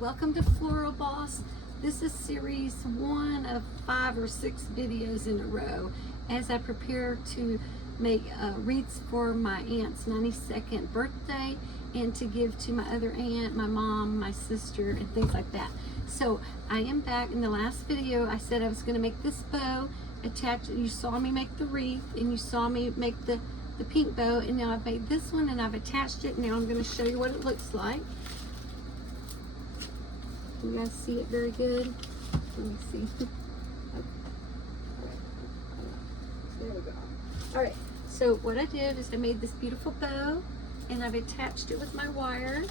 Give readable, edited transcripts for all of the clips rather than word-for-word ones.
welcome to Floral Boss. This is series 1 of 5 or 6 videos in a row as I prepare to make wreaths for my aunt's 92nd birthday and to give to my other aunt, my mom, my sister, and things like that. So I am back. In the last video I said I was going to make this bow attached. You saw me make the wreath and you saw me make the pink bow, and now I've made this one and I've attached it. Now I'm going to show you what it looks like. You guys see it very good? Let me see. There we go. Alright, so what I did is I made this beautiful bow and I've attached it with my wire,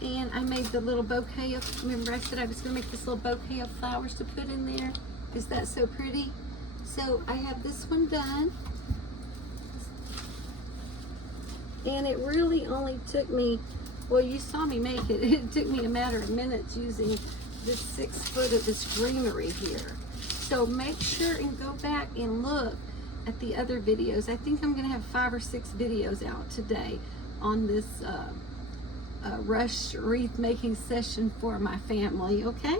and I made the little bouquet of, remember I said I was going to make this little bouquet of flowers to put in there? Is that so pretty? So I have this one done, and it really only took me, well, you saw me make it. It took me a matter of minutes using this 6 foot of this greenery here. So make sure and go back and look at the other videos. I think I'm gonna have 5 or 6 videos out today on this rush wreath making session for my family, okay?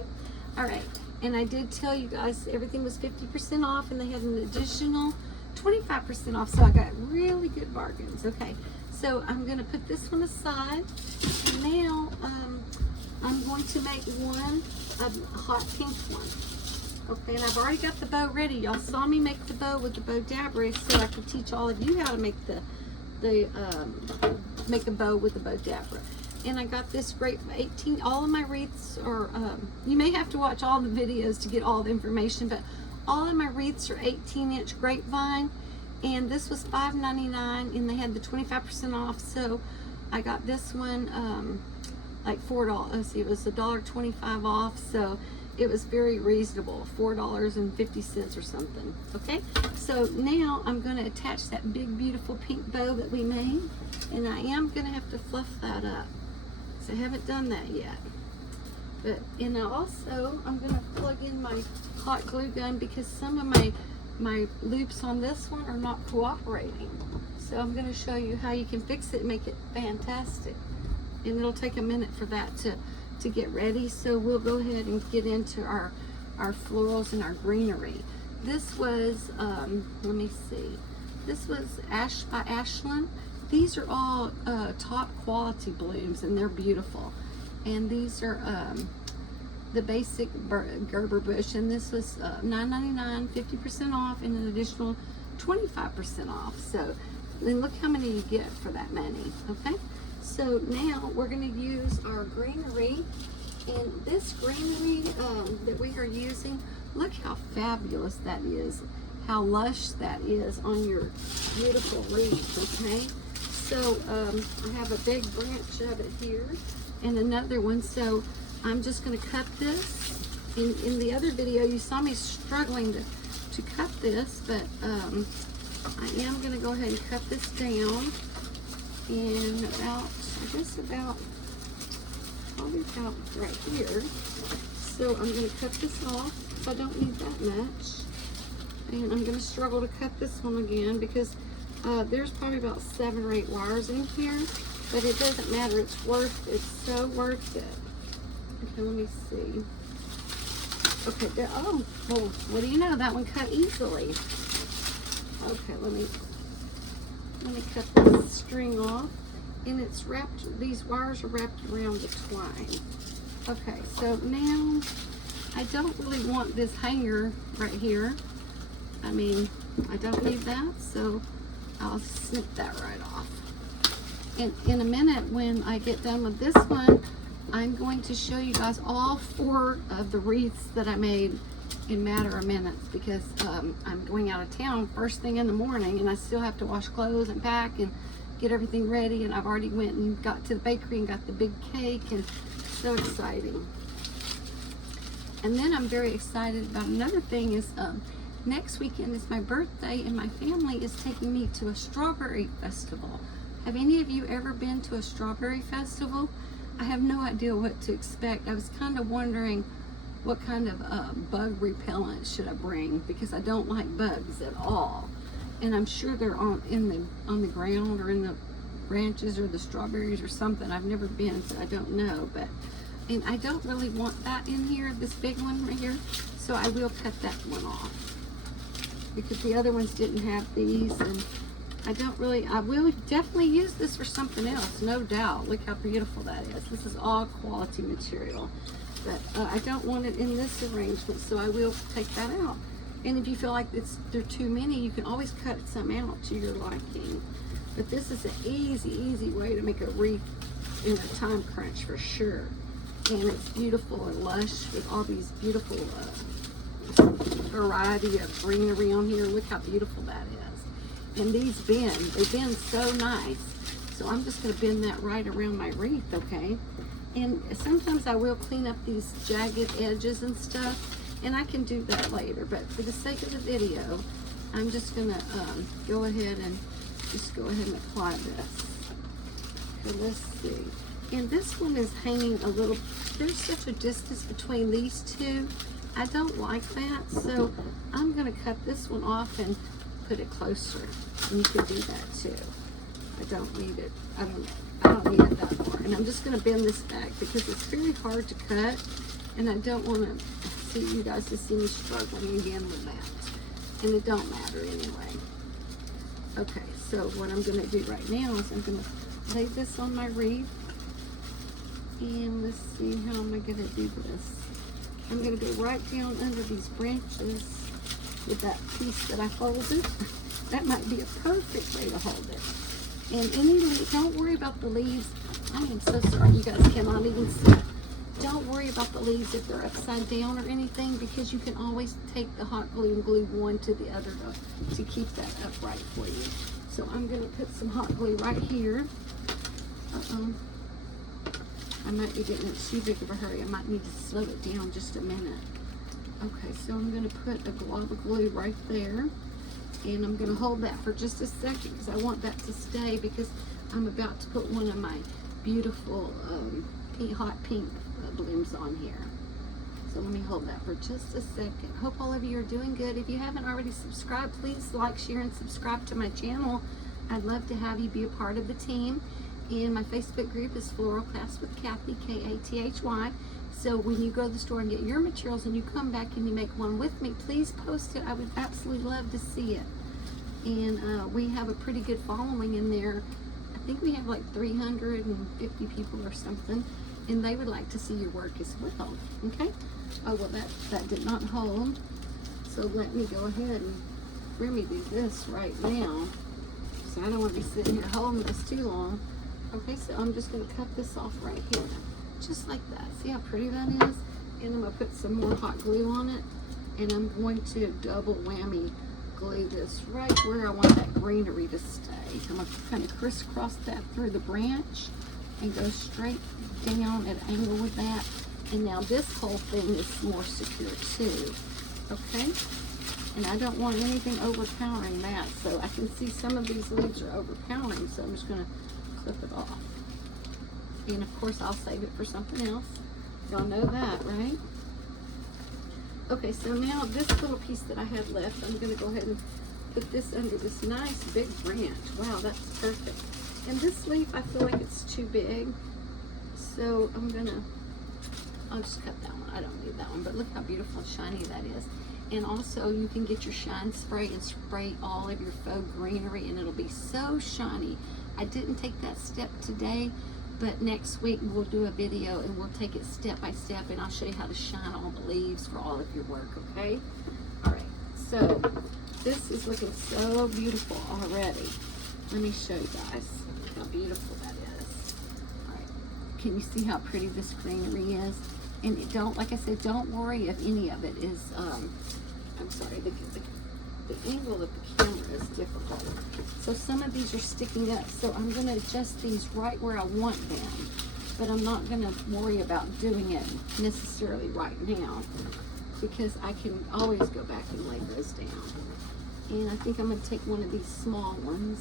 All right, and I did tell you guys everything was 50% off, and they had an additional 25% off, so I got really good bargains, okay? So I'm going to put this one aside, and now I'm going to make one, a hot pink one. Okay, and I've already got the bow ready. Y'all saw me make the bow with the bow dabber so I could teach all of you how to make make a bow with the bow dabber. And I got this great 18. All of my wreaths are. You may have to watch all the videos to get all the information, but all of my wreaths are 18-inch grapevine. And this was $5.99, and they had the 25% off, so I got this one like $4. Let's see, it was $1.25 off, so it was very reasonable, $4.50 or something. Okay, so now I'm going to attach that big beautiful pink bow that we made, and I am going to have to fluff that up, so I haven't done that yet. But and also I'm going to plug in my hot glue gun because some of my loops on this one are not cooperating. So I'm going to show you how you can fix it and make it fantastic. And it'll take a minute for that to get ready. So we'll go ahead and get into our florals and our greenery. This was, let me see, this was by Ashland. These are all top quality blooms, and they're beautiful. And these are the basic Gerber bush, and this was $9.99, 50% off, and an additional 25% off. So then look how many you get for that money. Okay, so now we're going to use our greenery, and this greenery that we are using, look how fabulous that is, how lush that is on your beautiful wreath. Okay, so I have a big branch of it here and another one, so I'm just going to cut this. In the other video, you saw me struggling to cut this, but I am going to go ahead and cut this down. And probably about right here. So I'm going to cut this off. I don't need that much. And I'm going to struggle to cut this one again because there's probably about 7 or 8 wires in here, but it doesn't matter. It's so worth it. Okay, let me see. Okay, there, oh, well, what do you know? That one cut easily. Okay, let me cut this string off, and it's wrapped. These wires are wrapped around the twine. Okay, so now I don't really want this hanger right here. I mean, I don't need that, so I'll snip that right off. And in a minute, when I get done with this one, I'm going to show you guys all 4 of the wreaths that I made in a matter of minutes because I'm going out of town first thing in the morning, and I still have to wash clothes and pack and get everything ready, and I've already went and got to the bakery and got the big cake, and so exciting. And then I'm very excited about another thing is next weekend is my birthday, and my family is taking me to a strawberry festival. Have any of you ever been to a strawberry festival? I have no idea what to expect. I was kind of wondering what kind of bug repellent should I bring, because I don't like bugs at all. And I'm sure they're on the ground or in the branches or the strawberries or something. I've never been, so I don't know. But And I don't really want that in here, this big one right here, so I will cut that one off. Because the other ones didn't have these, and I will definitely use this for something else, no doubt. Look how beautiful that is. This is all quality material. But I don't want it in this arrangement, so I will take that out. And if you feel like they're too many, you can always cut some out to your liking. But this is an easy way to make a wreath in a time crunch for sure. And it's beautiful and lush with all these beautiful variety of greenery on here. Look how beautiful that is. And these they bend so nice. So I'm just going to bend that right around my wreath, okay? And sometimes I will clean up these jagged edges and stuff, and I can do that later. But for the sake of the video, I'm just going to go ahead and apply this. So let's see. And this one is hanging a little, there's such a distance between these two. I don't like that, so I'm going to cut this one off and put it closer. And you can do that too. I don't need it. I don't need it that far. And I'm just going to bend this back because it's very hard to cut, and I don't want to see you guys to see me struggling again with that. And it don't matter anyway. Okay, so what I'm going to do right now is I'm going to lay this on my wreath. And let's see, how am I going to do this? I'm going to go right down under these branches with that piece that I folded. That might be a perfect way to hold it. And any leaves, don't worry about the leaves. I am so sorry, you guys cannot even see. Don't worry about the leaves if they're upside down or anything, because you can always take the hot glue and glue one to the other to keep that upright for you. So I'm going to put some hot glue right here. I might be getting it too big of a hurry. I might need to slow it down just a minute. Okay, so I'm going to put a glob of glue right there. And I'm going to hold that for just a second because I want that to stay, because I'm about to put one of my beautiful hot pink blooms on here. So let me hold that for just a second. Hope all of you are doing good. If you haven't already subscribed, please like, share, and subscribe to my channel. I'd love to have you be a part of the team. And my Facebook group is Floral Crafts with Kathy, K-A-T-H-Y. So when you go to the store and get your materials and you come back and you make one with me, please post it. I would absolutely love to see it. And we have a pretty good following in there. I think we have like 350 people or something. And they would like to see your work as well. Okay? Oh, well, that did not hold. So let me go ahead and remedy this right now. So I don't want to be sitting here holding this too long. Okay, so I'm just going to cut this off right here. Just like that. See how pretty that is? And I'm going to put some more hot glue on it. And I'm going to double whammy glue this right where I want that greenery to stay. I'm going to kind of crisscross that through the branch and go straight down at an angle with that. And now this whole thing is more secure too. Okay? And I don't want anything overpowering that. So I can see some of these leaves are overpowering, so I'm just going to clip it off. And of course I'll save it for something else. Y'all know that, right? Okay, so now this little piece that I have left, I'm going to go ahead and put this under this nice big branch. Wow, that's perfect. And this leaf, I feel like it's too big. So I'll just cut that one. I don't need that one, but look how beautiful and shiny that is. And also you can get your shine spray and spray all of your faux greenery and it'll be so shiny. I didn't take that step today, but next week we'll do a video and we'll take it step by step and I'll show you how to shine all the leaves for all of your work, okay? All right, so this is looking so beautiful already. Let me show you guys how beautiful that is. All right, can you see how pretty this greenery is? And it don't, like I said, don't worry if any of it is, I'm sorry, the angle of the camera is difficult. So some of these are sticking up, so I'm going to adjust these right where I want them. But I'm not going to worry about doing it necessarily right now, because I can always go back and lay those down. And I think I'm going to take one of these small ones,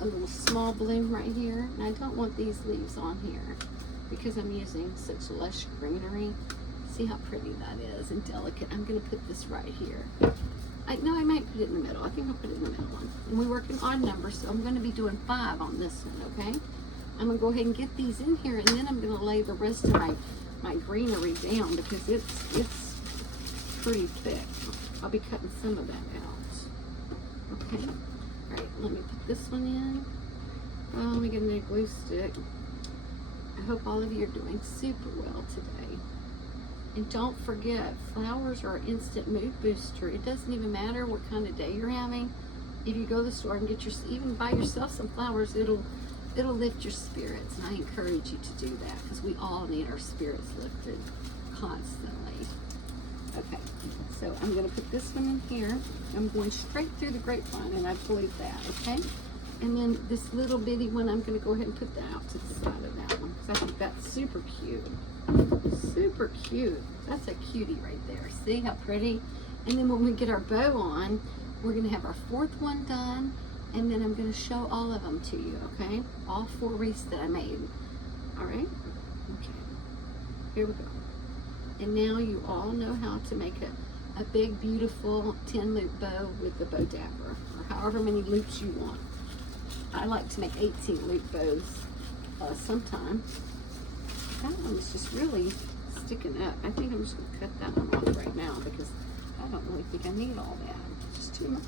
a little small bloom right here. And I don't want these leaves on here because I'm using such lush greenery. See how pretty that is and delicate. I'm going to put this right here. I might put it in the middle. I think I'll put it in the middle one. And we work in odd numbers, so I'm going to be doing 5 on this one, okay? I'm gonna go ahead and get these in here, and then I'm gonna lay the rest of my greenery down because it's pretty thick. I'll be cutting some of that out. Okay. All right, let me put this one in. Oh, let me get a glue stick. I hope all of you are doing super well today. And don't forget, flowers are an instant mood booster. It doesn't even matter what kind of day you're having. If you go to the store and get even buy yourself some flowers, it'll lift your spirits. And I encourage you to do that because we all need our spirits lifted constantly. Okay, so I'm going to put this one in here. I'm going straight through the grapevine, and I believe that, okay? And then this little bitty one, I'm going to go ahead and put that out to the side of that one because I think that's super cute. Super cute. That's a cutie right there. See how pretty? And then when we get our bow on, we're going to have our fourth one done, and then I'm going to show all of them to you, okay? All 4 wreaths that I made. All right? Okay. Here we go. And now you all know how to make a big, beautiful 10-loop bow with the bow dabber, or however many loops you want. I like to make 18-loop bows sometimes. That one's just really sticking up. I think I'm just going to cut that one off right now because I don't really think I need all that. It's just too much.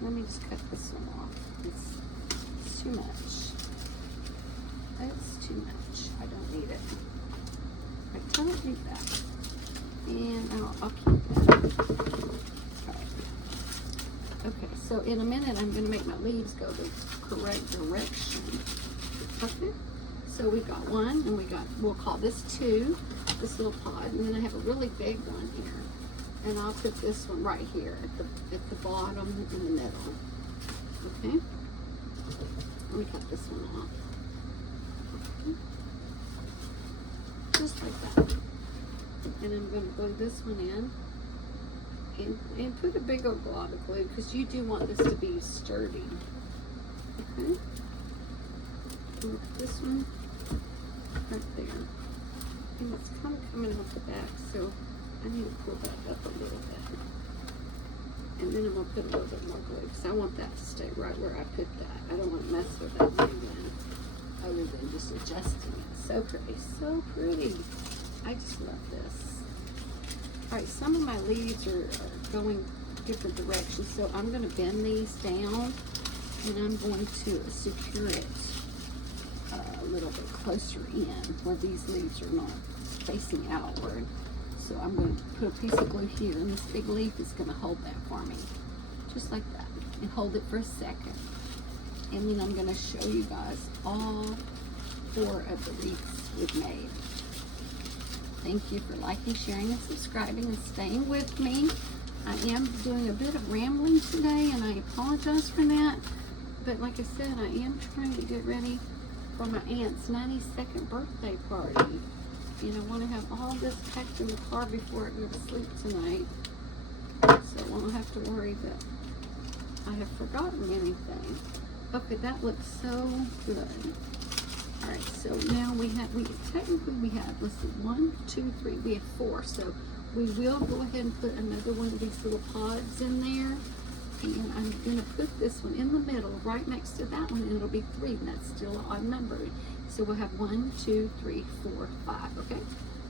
Let me just cut this one off. It's too much. That's too much. I don't need it. I don't need that. And I'll keep that. Alright. Okay, so in a minute I'm going to make my leaves go the correct direction. Okay? So we've got one, and we'll call this 2, this little pod, and then I have a really big one here. And I'll put this one right here at the bottom in the middle. Okay? Let me cut this one off. Okay. Just like that. And I'm going to glue this one in and put a big old glob of glue because you do want this to be sturdy. Okay? And we'll put this one right there. And it's kind of coming off the back, so I need to pull that up a little bit. And then I'm going to put a little bit more glue because I want that to stay right where I put that. I don't want to mess with that glue then, other than just adjusting it. So pretty, so pretty. I just love this. All right, some of my leaves are going different directions, so I'm going to bend these down, and I'm going to secure it a little bit closer in where these leaves are not facing outward. So I'm going to put a piece of glue here, and this big leaf is going to hold that for me, just like that, and hold it for a second. And then I'm going to show you guys all 4 of the wreaths we've made. Thank you for liking, sharing, and subscribing, and staying with me. I am doing a bit of rambling today, and I apologize for that. But like I said, I am trying to get ready for my aunt's 92nd birthday party. And I want to have all this packed in the car before I go to sleep tonight, so I won't have to worry that I have forgotten anything. Okay, that looks so good. All right, so now technically we have, let's see, 1, 2, 3, we have 4. So we will go ahead and put another one of these little pods in there. And I'm going to put this one in the middle, right next to that one, and it'll be 3, and that's still an odd number. So we'll have 1, 2, 3, 4, 5, okay?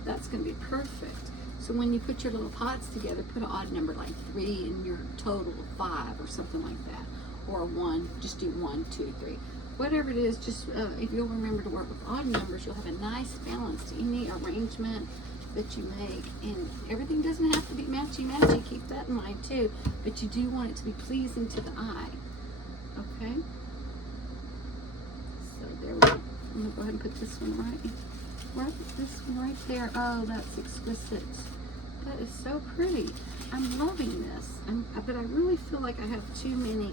That's going to be perfect. So when you put your little pods together, put an odd number like 3 and your total of 5 or something like that. Or 1, just do 1, 2, 3. Whatever it is, just if you'll remember to work with odd numbers, you'll have a nice balance to any arrangement that you make. And everything doesn't have to be matchy-matchy. Keep that in mind too. But you do want it to be pleasing to the eye. Okay? So there we go. I'm going to go ahead and put this one this one right there. Oh, that's exquisite. That is so pretty. I'm loving this. But I really feel like I have too many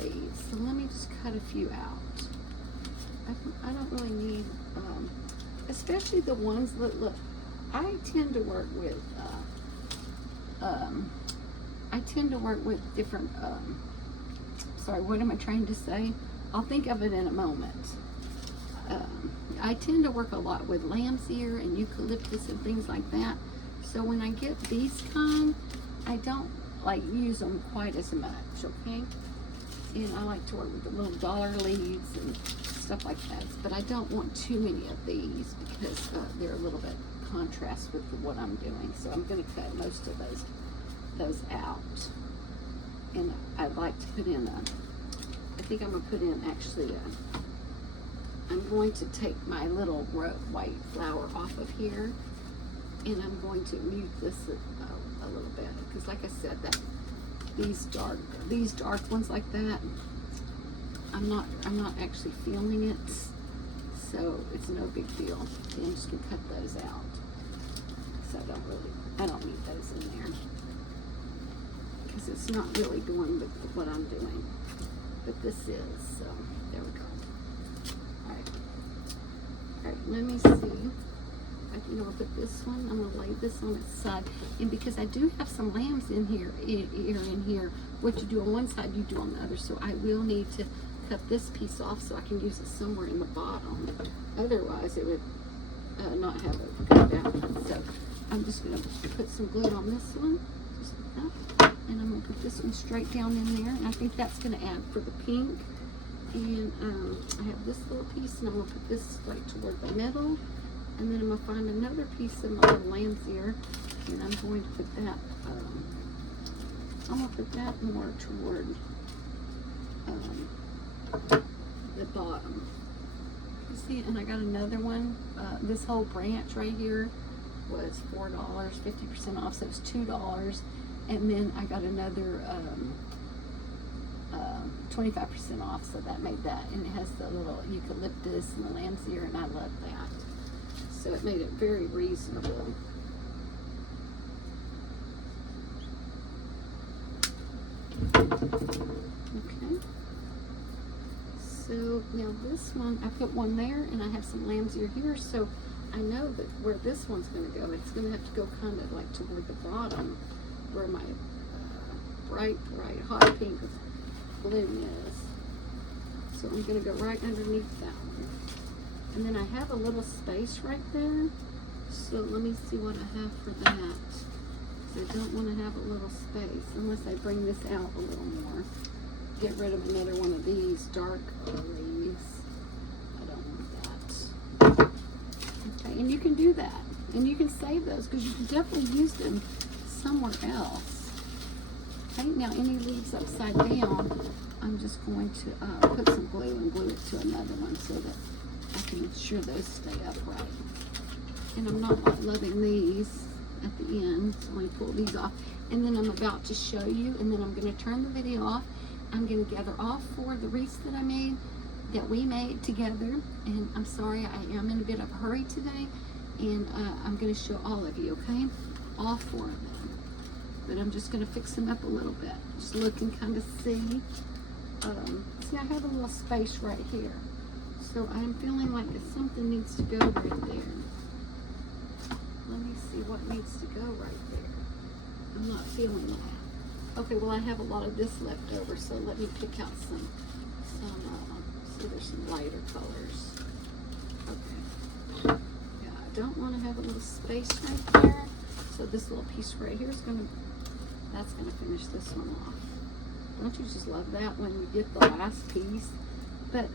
leaves. So let me just cut a few out. I don't really need, especially the ones that look, I tend to work with different, sorry, what am I trying to say? I'll think of it in a moment. I tend to work a lot with lamb's ear and eucalyptus and things like that. So when I get these kind, I don't like use them quite as much, okay? And I like to work with the little dollar leaves and stuff like that. But I don't want too many of these because they're a little bit contrast with what I'm doing. So I'm going to cut most of those out. And I'd like to put in I think I'm going to put in actually I'm going to take my little white flower off of here, and I'm going to mute this a little bit because, like I said, that these dark ones like that, I'm not actually feeling it, so it's no big deal. I'm just gonna cut those out. So I don't need those in there because it's not really going with what I'm doing, but this is. So there we go. All right, let me see. I think I'm gonna put this one, I'm gonna lay this on its side. And because I do have some lambs in here, what you do on one side, you do on the other. So I will need to cut this piece off so I can use it somewhere in the bottom. Otherwise it would not have a good balance. So I'm just gonna put some glue on this one, just like that. And I'm gonna put this one straight down in there. And I think that's gonna add for the pink. And I have this little piece, and I'm gonna put this right toward the middle. And then I'm going to find another piece of my little lamb's ear, and I'm going to put that, I'm going to put that more toward the bottom. You see, and I got another one. This whole branch right here was $4, 50% off, so it's $2. And then I got another 25% off, so that made that. And it has the little eucalyptus and the lamb's ear, and I love that. So it made it very reasonable. Okay. So now this one, I put one there, and I have some lamb's ear here. So I know that where this one's going to go, it's going to have to go kind of like toward the bottom, where my bright hot pink balloon is. So I'm going to go right underneath that one. And then I have a little space right there. So let me see what I have for that. Because I don't want to have a little space unless I bring this out a little more. Get rid of another one of these dark leaves. I don't want that. Okay, and you can do that. And you can save those because you can definitely use them somewhere else. Okay, now any leaves upside down, I'm just going to put some glue and glue it to another one so that I can ensure those stay upright. And I'm not loving these at the end, so I'm going to pull these off. And then I'm about to show you, and then I'm going to turn the video off. I'm going to gather all 4 of the wreaths that we made together. And I'm sorry, I am in a bit of a hurry today. And I'm going to show all of you, okay? All 4 of them. But I'm just going to fix them up a little bit. Just look and kind of see. See, I have a little space right here. So I'm feeling like something needs to go right there. Let me see what needs to go right there. I'm not feeling that. Okay, well I have a lot of this left over, so let me pick out some see there's some lighter colors. Okay. Yeah, I don't want to have a little space right there. So this little piece right here is that's gonna finish this one off. Don't you just love that when you get the last piece? But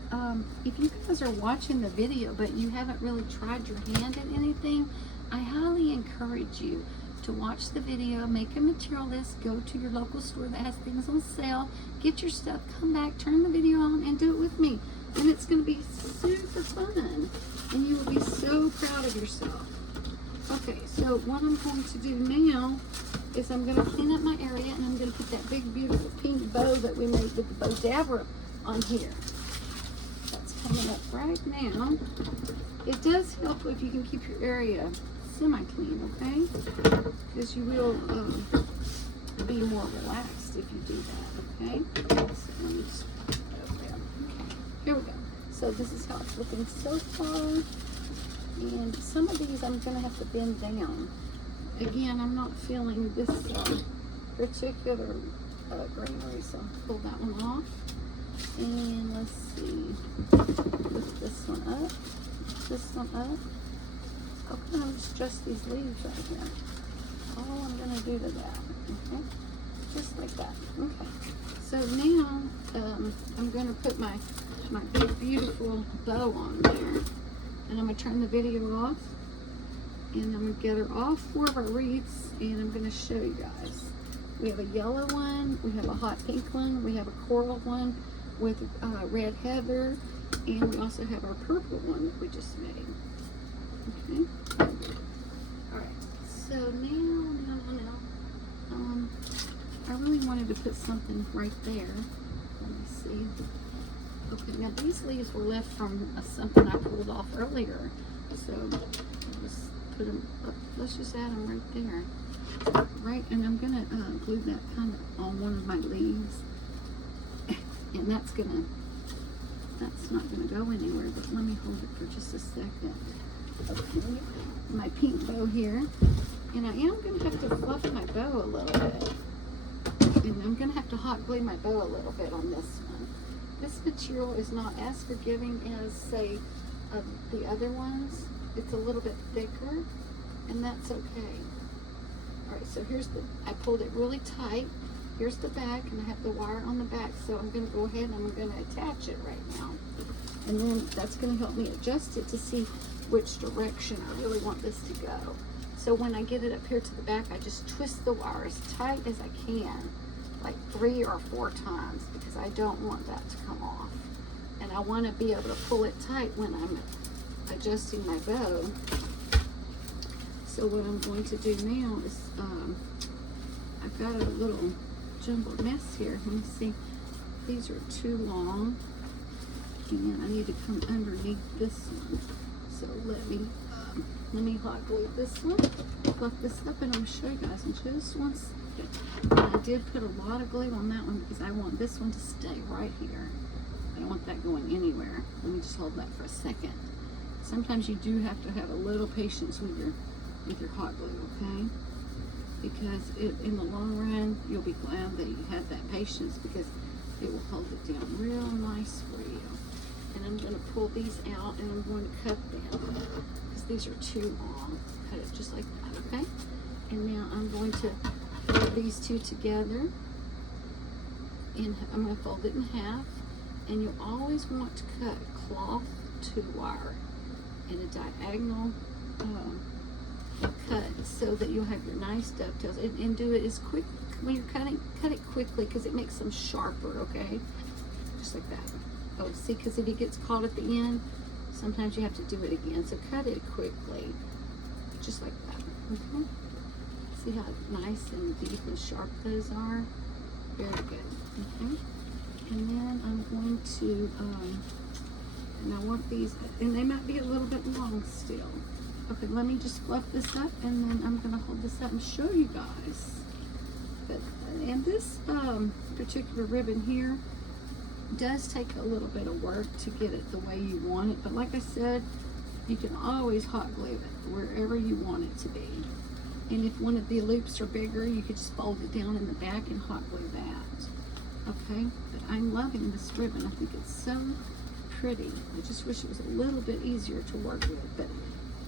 if you guys are watching the video but you haven't really tried your hand at anything, I highly encourage you to watch the video, make a material list, go to your local store that has things on sale, get your stuff, come back, turn the video on, and do it with me. And it's going to be super fun, and you will be so proud of yourself. Okay, so what I'm going to do now is I'm going to clean up my area, and I'm going to put that big, beautiful pink bow that we made with the bow dabber on here. Coming up right now. It does help if you can keep your area semi-clean, okay? Because you will be more relaxed if you do that, okay? So let me just put it over there. Okay, here we go. So this is how it's looking so far. And some of these I'm going to have to bend down. Again, I'm not feeling this particular greenery, so I'll pull that one off. And let's see, lift this one up, this one up. I'll kind of just these leaves right here. All I'm going to do to that, okay? just like that. Okay. So now I'm going to put my big beautiful bow on there, and I'm going to turn the video off, and I'm going to gather all 4 of our wreaths, and I'm going to show you guys. We have a yellow one, we have a hot pink one, we have a coral one with red heather, and we also have our purple one that we just made. Okay. Alright, so now, I really wanted to put something right there. Let me see. Okay, now these leaves were left from something I pulled off earlier. So I'll just put them up. Let's just add them right there. Right, and I'm gonna glue that kind of on one of my leaves. And that's not gonna go anywhere, but let me hold it for just a second. Okay, my pink bow here. And I am gonna have to fluff my bow a little bit. And I'm gonna have to hot glue my bow a little bit on this one. This material is not as forgiving as, say, the other ones. It's a little bit thicker, and that's okay. Alright, so I pulled it really tight. Here's the back, and I have the wire on the back, so I'm gonna go ahead and I'm gonna attach it right now. And then that's gonna help me adjust it to see which direction I really want this to go. So when I get it up here to the back, I just twist the wire as tight as I can, like 3 or 4 times, because I don't want that to come off. And I want to be able to pull it tight when I'm adjusting my bow. So what I'm going to do now is, I've got a little jumbled mess here. Let me see. These are too long, and I need to come underneath this one. So let me hot glue this one, fluff this up, and I'm going to show you guys in just one second. And I did put a lot of glue on that one because I want this one to stay right here. I don't want that going anywhere. Let me just hold that for a second. Sometimes you do have to have a little patience with your hot glue, okay? Because in the long run, you'll be glad that you had that patience, because it will hold it down real nice for you. And I'm going to pull these out, and I'm going to cut them because these are too long. Cut it just like that, okay? And now I'm going to fold these 2 together, and I'm going to fold it in half. And you always want to cut cloth to wire in a diagonal cut, so that you'll have your nice dovetails. And do it as quick when you're cutting. Cut it quickly because it makes them sharper, okay? Just like that. Oh, see, because if it gets caught at the end, sometimes you have to do it again. So cut it quickly, just like that. Okay. See how nice and deep and sharp those are? Very good. Okay. And then I'm going to, and I want these, and they might be a little bit long still. Okay, let me just fluff this up, and then I'm going to hold this up and show you guys. And this particular ribbon here does take a little bit of work to get it the way you want it, but like I said, you can always hot glue it wherever you want it to be. And if one of the loops are bigger, you could just fold it down in the back and hot glue that. Okay, but I'm loving this ribbon. I think it's so pretty. I just wish it was a little bit easier to work with, but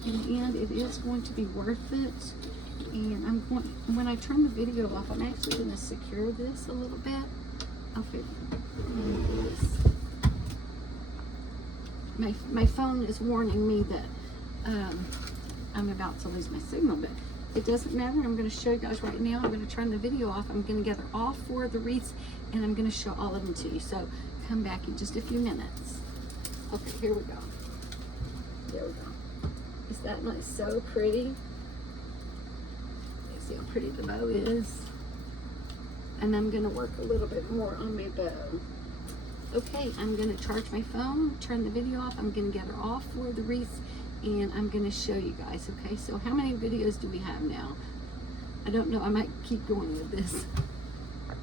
in the end, it is going to be worth it. And when I turn the video off, I'm actually going to secure this a little bit. Okay, my phone is warning me that I'm about to lose my signal, but it doesn't matter. I'm going to show you guys right now. I'm going to turn the video off. I'm going to gather all 4 of the wreaths, and I'm going to show all of them to you. So come back in just a few minutes. Okay, here we go. There we go. Is that not so pretty? See how pretty the bow is? And I'm going to work a little bit more on my bow. Okay, I'm going to charge my phone, turn the video off. I'm going to gather all 4 of the wreaths, and I'm going to show you guys, okay? So how many videos do we have now? I don't know. I might keep going with this.